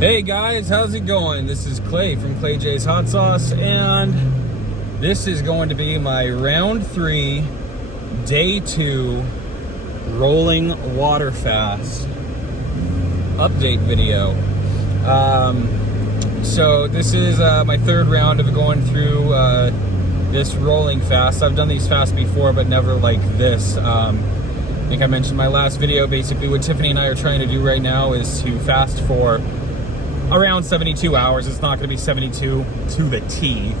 Hey guys, how's it going? This is Clay from Clay J's Hot Sauce, and this is going to be my round 3, day 2 rolling water fast update video. So this is my 3rd round of going through this rolling fast. I've done these fasts before, but never like this. I think I mentioned in my last video, basically what Tiffany and I are trying to do right now is to fast for around 72 hours. It's not going to be 72 to the T,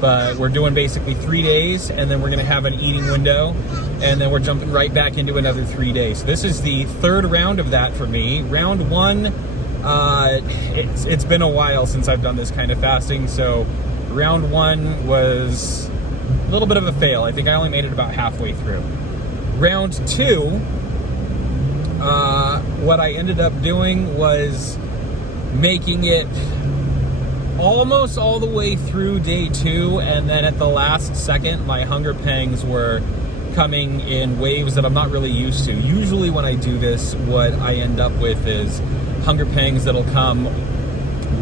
but we're doing basically 3 days, and then we're going to have an eating window, and then we're jumping right back into another 3 days. So this is the 3rd round of that for me. Round 1, it's been a while since I've done this kind of fasting, so round 1 was a little bit of a fail. I think I only made it about halfway through. Round 2, what I ended up doing was making it almost all the way through day 2, and then at the last second, my hunger pangs were coming in waves that I'm not really used to. Usually when I do this, what I end up with is hunger pangs that'll come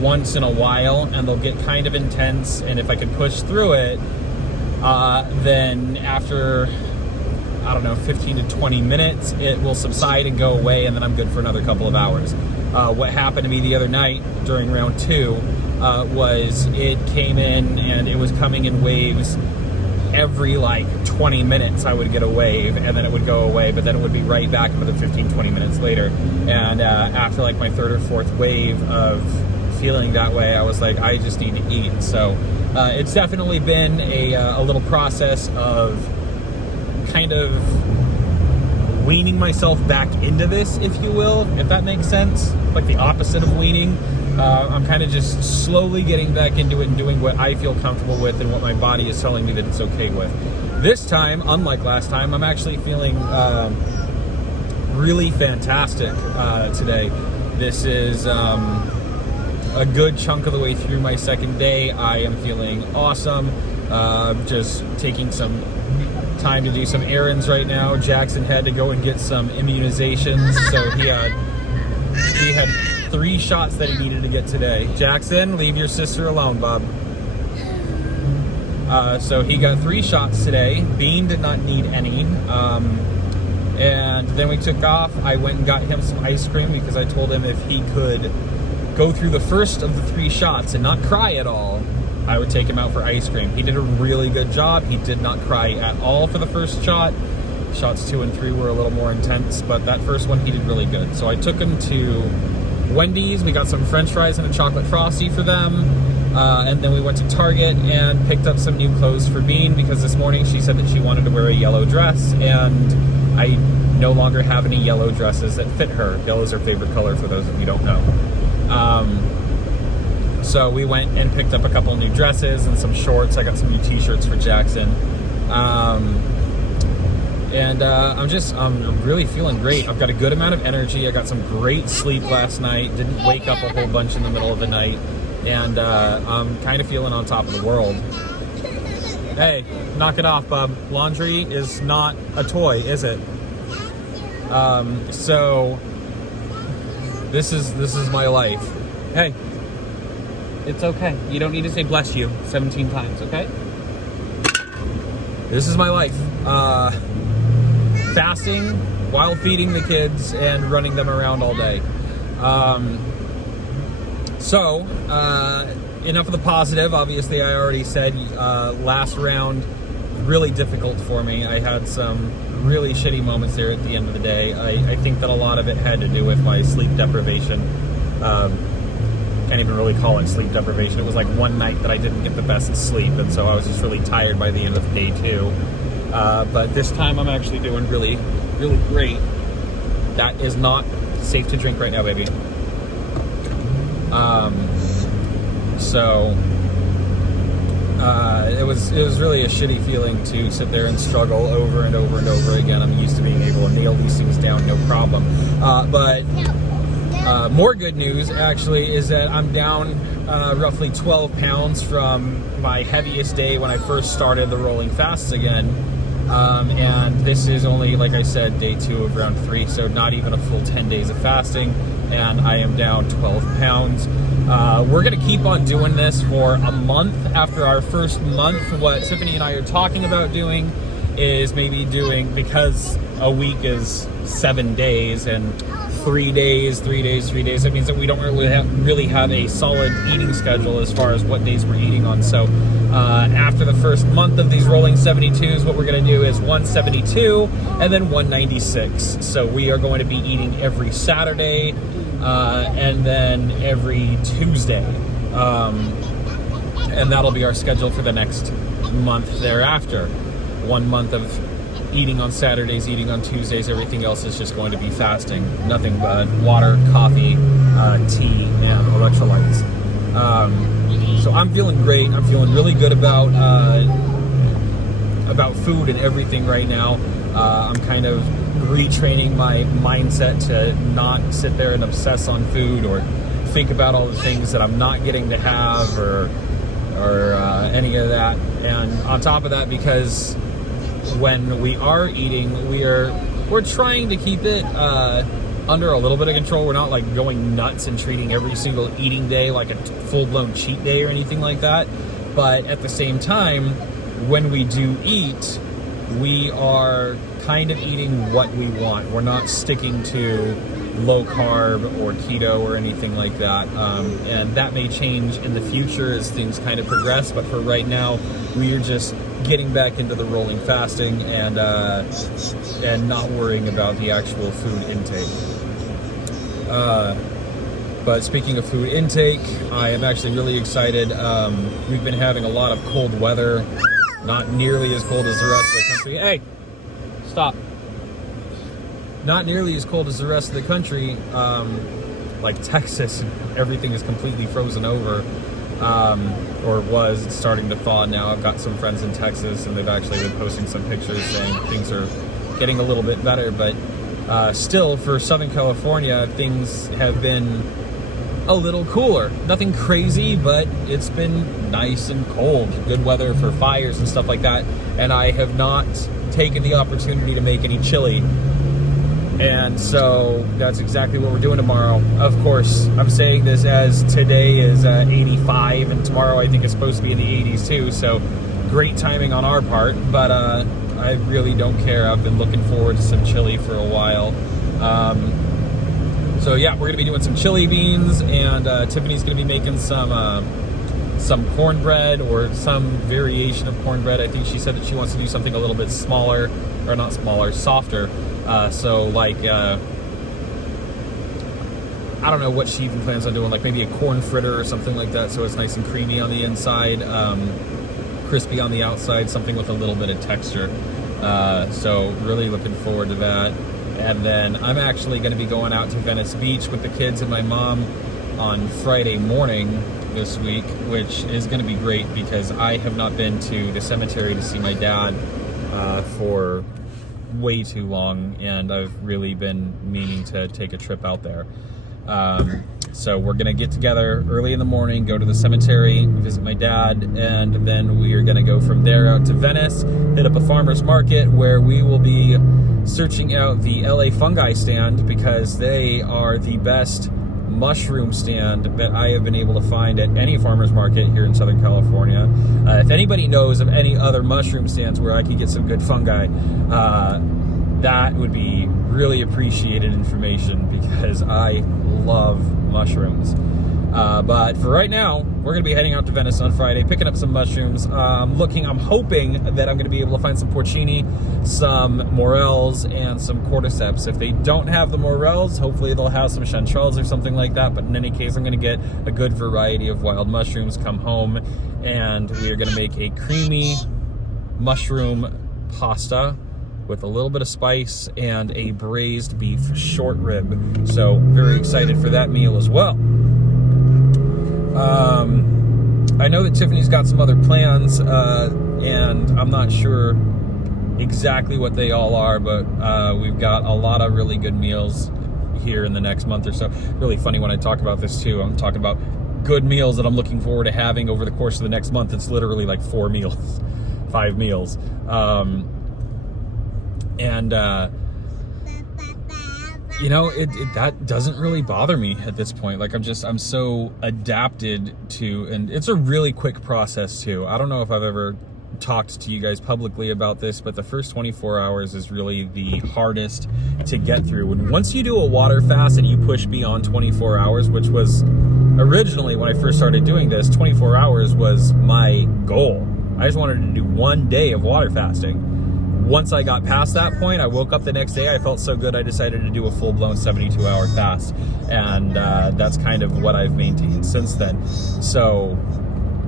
once in a while, and they'll get kind of intense, and if I can push through it, then after, I don't know, 15 to 20 minutes, it will subside and go away, and then I'm good for another couple of hours. What happened to me the other night during round 2 was it came in, and it was coming in waves. Every like 20 minutes I would get a wave, and then it would go away, but then it would be right back another 15-20 minutes later. And after like my 3rd or 4th wave of feeling that way, I was like, I just need to eat. So it's definitely been a little process of kind of weaning myself back into this, if you will, if that makes sense. Like the opposite of weaning. I'm kind of just slowly getting back into it and doing what I feel comfortable with and what my body is telling me that it's okay with. This time, unlike last time, I'm actually feeling really fantastic today. This is a good chunk of the way through my 2nd day. I am feeling awesome. Just taking some time to do some errands right now. Jackson had to go and get some immunizations, so he had 3 shots that he needed to get today. Jackson, leave your sister alone, Bob. So he got 3 shots today. Bean did not need any. And then we took off. I went and got him some ice cream because I told him if he could go through the first of the 3 shots and not cry at all, I would take him out for ice cream. He did a really good job. He did not cry at all for the first shot. Shots 2 and 3 were a little more intense, but that first one he did really good. So I took him to Wendy's. We got some French fries and a chocolate frosty for them. And then we went to Target and picked up some new clothes for Bean because this morning she said that she wanted to wear a yellow dress, and I no longer have any yellow dresses that fit her. Yellow is her favorite color, for those of you who don't know. So we went and picked up a couple new dresses and some shorts. I got some new t-shirts for Jackson. I'm really feeling great. I've got a good amount of energy. I got some great sleep last night. Didn't wake up a whole bunch in the middle of the night. And I'm kind of feeling on top of the world. Hey, knock it off, bub. Laundry is not a toy, is it? So this is my life. Hey. It's okay. You don't need to say bless you 17 times, okay? This is my life. Fasting while feeding the kids and running them around all day. Enough of the positive. Obviously, I already said last round, really difficult for me. I had some really shitty moments there at the end of the day. I think that a lot of it had to do with my sleep deprivation. Can't even really call it sleep deprivation. It was like one night that I didn't get the best sleep, and so I was just really tired by the end of day 2. But this time I'm actually doing really, really great. That is not safe to drink right now, baby. It was really a shitty feeling to sit there and struggle over and over and over again. I'm used to being able to nail these things down, no problem. But more good news, actually, is that I'm down roughly 12 pounds from my heaviest day when I first started the rolling fasts again. And this is only, like I said, day 2 of round 3, so not even a full 10 days of fasting. and I am down 12 pounds. We're going to keep on doing this for a month. After our first month, what Tiffany and I are talking about doing is maybe doing, because a week is 7 days and 3 days, that means that we don't really have a solid eating schedule as far as what days we're eating on. So after the first month of these rolling 72s, what we're going to do is 172 and then 196. So we are going to be eating every Saturday and then every Tuesday. And that'll be our schedule for the next month thereafter. 1 month of eating on Saturdays, eating on Tuesdays. Everything else is just going to be fasting. Nothing but water, coffee, tea, and electrolytes. So I'm feeling great. I'm feeling really good about food and everything right now. I'm kind of retraining my mindset to not sit there and obsess on food or think about all the things that I'm not getting to have or any of that. And on top of that, because when we are eating, we're trying to keep it under a little bit of control. We're not like going nuts and treating every single eating day like a full-blown cheat day or anything like that. But at the same time, when we do eat, we are kind of eating what we want. We're not sticking to low carb or keto or anything like that. And that may change in the future as things kind of progress. But for right now, we are just getting back into the rolling fasting and not worrying about the actual food intake. But speaking of food intake, I am actually really excited. We've been having a lot of cold weather, not nearly as cold as the rest of the country. Hey, stop. Not nearly as cold as the rest of the country. Like Texas, everything is completely frozen over. Or was. It's starting to thaw now. I've got some friends in Texas, and they've actually been posting some pictures saying things are getting a little bit better. But still, for Southern California, things have been a little cooler. Nothing crazy, but it's been nice and cold. Good weather for fires and stuff like that. And I have not taken the opportunity to make any chili. And so that's exactly what we're doing tomorrow. Of course, I'm saying this as today is 85, and tomorrow I think it's supposed to be in the 80s too. So great timing on our part, but I really don't care. I've been looking forward to some chili for a while. So yeah, we're gonna be doing some chili beans, and Tiffany's gonna be making some cornbread or some variation of cornbread. I think she said that she wants to do something a little bit smaller, or not smaller, softer. So like, I don't know what she even plans on doing, like maybe a corn fritter or something like that, so it's nice and creamy on the inside, crispy on the outside, something with a little bit of texture. So really looking forward to that. And then I'm actually going to be going out to Venice Beach with the kids and my mom on Friday morning this week, which is going to be great because I have not been to the cemetery to see my dad for way too long, and I've really been meaning to take a trip out there. So we're gonna get together early in the morning, go to the cemetery, visit my dad, and then we are gonna go from there out to Venice, hit up a farmer's market where we will be searching out the LA Fungi stand, because they are the best mushroom stand that I have been able to find at any farmer's market here in Southern California. If anybody knows of any other mushroom stands where I could get some good fungi, that would be really appreciated information, because I love mushrooms. But for right now, we're going to be heading out to Venice on Friday, picking up some mushrooms. I'm hoping that I'm going to be able to find some porcini, some morels, and some cordyceps. If they don't have the morels, hopefully they'll have some chanterelles or something like that. But in any case, I'm going to get a good variety of wild mushrooms, come home, and we are going to make a creamy mushroom pasta with a little bit of spice and a braised beef short rib. So very excited for that meal as well. I know that Tiffany's got some other plans, and I'm not sure exactly what they all are, but we've got a lot of really good meals here in the next month or so. Really funny when I talk about this too. I'm talking about good meals that I'm looking forward to having over the course of the next month. It's literally like 4 meals, 5 meals. you know, that doesn't really bother me at this point. Like I'm so adapted to, and it's a really quick process too. I don't know if I've ever talked to you guys publicly about this, but the first 24 hours is really the hardest to get through. When once you do a water fast and you push beyond 24 hours, which was originally when I first started doing this, 24 hours was my goal. I just wanted to do 1 day of water fasting. Once I got past that point, I woke up the next day, I felt so good, I decided to do a full-blown 72-hour fast. And that's kind of what I've maintained since then. So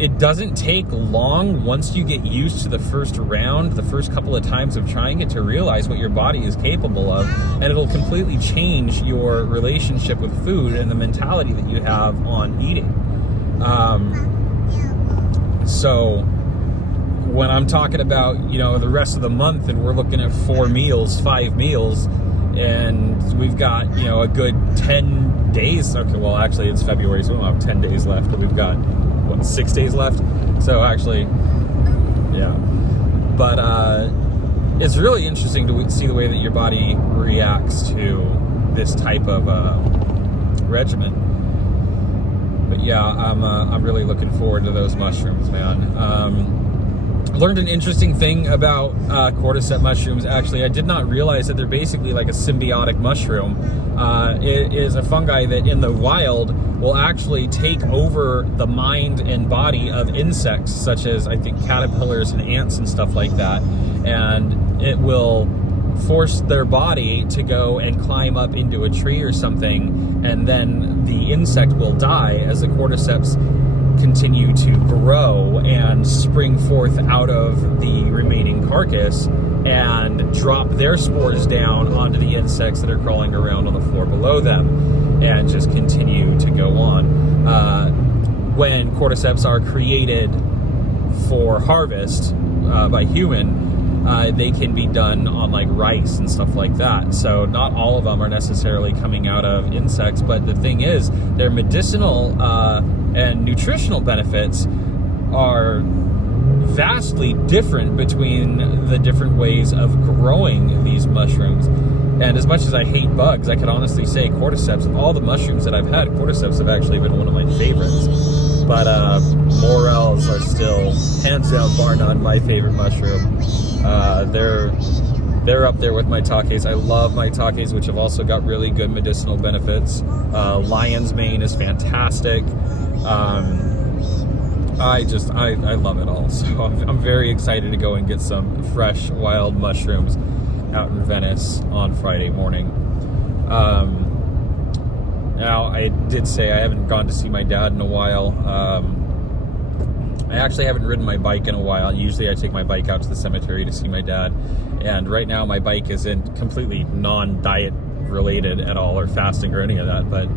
it doesn't take long once you get used to the first round, the first couple of times of trying it, to realize what your body is capable of. And it'll completely change your relationship with food and the mentality that you have on eating. So when I'm talking about, you know, the rest of the month and we're looking at 4 meals, 5 meals, and we've got, you know, a good 10 days. Okay, well, actually it's February, so we don't have 10 days left, but we've got, what, 6 days left? So actually, yeah. But it's really interesting to see the way that your body reacts to this type of regimen. But yeah, I'm really looking forward to those mushrooms, man. Learned an interesting thing about cordyceps mushrooms. Actually, I did not realize that they're basically like a symbiotic mushroom. It is a fungi that in the wild will actually take over the mind and body of insects, such as, I think, caterpillars and ants and stuff like that. And it will force their body to go and climb up into a tree or something, and then the insect will die as the cordyceps continue to grow and spring forth out of the remaining carcass and drop their spores down onto the insects that are crawling around on the floor below them, and just continue to go on. When cordyceps are created for harvest by human, they can be done on like rice and stuff like that. So not all of them are necessarily coming out of insects, but the thing is, their medicinal and nutritional benefits are vastly different between the different ways of growing these mushrooms. And as much as I hate bugs, I can honestly say cordyceps, of all the mushrooms that I've had, cordyceps have actually been one of my favorites. But morels are still, hands down, bar none, my favorite mushroom. They're up there with maitakes. I love maitakes, which have also got really good medicinal benefits. Lion's mane is fantastic. I love it all. So I'm very excited to go and get some fresh wild mushrooms out in Venice on Friday morning. Now, I did say I haven't gone to see my dad in a while. I actually haven't ridden my bike in a while. Usually I take my bike out to the cemetery to see my dad. And right now my bike isn't completely non-diet related at all, or fasting or any of that, but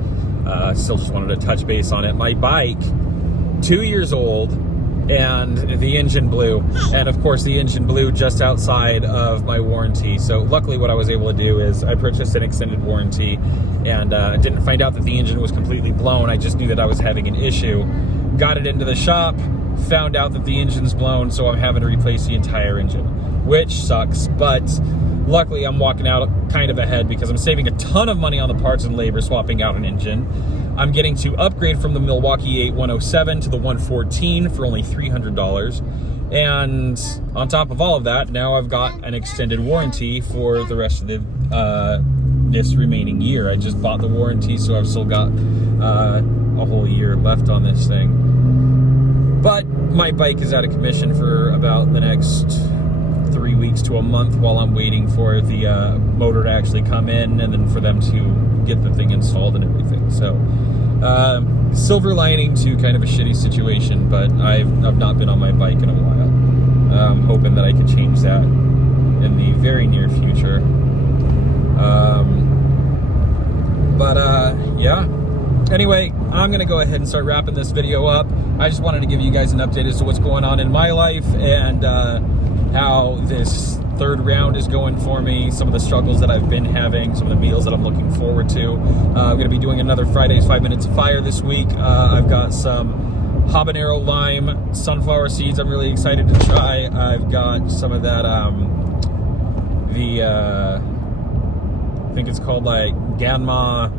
still just wanted to touch base on it. My bike, 2 years old, and the engine blew. And of course the engine blew just outside of my warranty. So luckily what I was able to do is I purchased an extended warranty, and didn't find out that the engine was completely blown. I just knew that I was having an issue. Got it into the shop, found out that the engine's blown, so I'm having to replace the entire engine, which sucks. But luckily I'm walking out kind of ahead because I'm saving a ton of money on the parts and labor swapping out an engine. I'm getting to upgrade from the Milwaukee 8107 to the 114 for only $300. And on top of all of that, now I've got an extended warranty for the rest of the this remaining year. I just bought the warranty, so I've still got a whole year left on this thing. But my bike is out of commission for about the next 3 weeks to a month while I'm waiting for the motor to actually come in, and then for them to get the thing installed and everything. So silver lining to kind of a shitty situation, but I've not been on my bike in a while. I'm hoping that I could change that in the very near future. Yeah. Anyway, I'm going to go ahead and start wrapping this video up. I just wanted to give you guys an update as to what's going on in my life, and how this third round is going for me, some of the struggles that I've been having, some of the meals that I'm looking forward to. I'm going to be doing another Friday's 5 Minutes of Fire this week. I've got some habanero lime sunflower seeds I'm really excited to try. I've got some of that, I think it's called like Ganma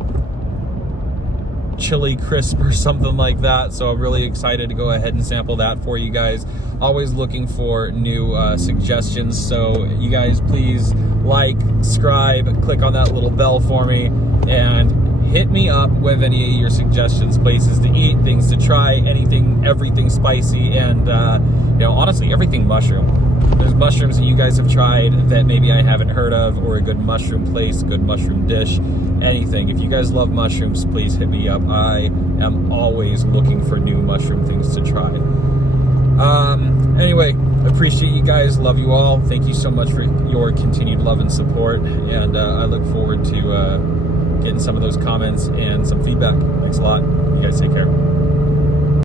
chili crisp or something like that. So I'm really excited to go ahead and sample that for you guys. Always looking for new suggestions. So you guys please like, subscribe, click on that little bell for me, and hit me up with any of your suggestions, places to eat, things to try, anything, everything spicy, and honestly, everything mushroom. There's mushrooms that you guys have tried that maybe I haven't heard of, or a good mushroom place, good mushroom dish, anything. If you guys love mushrooms, please hit me up. I am always looking for new mushroom things to try. Anyway, appreciate you guys. Love you all. Thank you so much for your continued love and support, and I look forward to getting some of those comments and some feedback. Thanks a lot. You guys take care.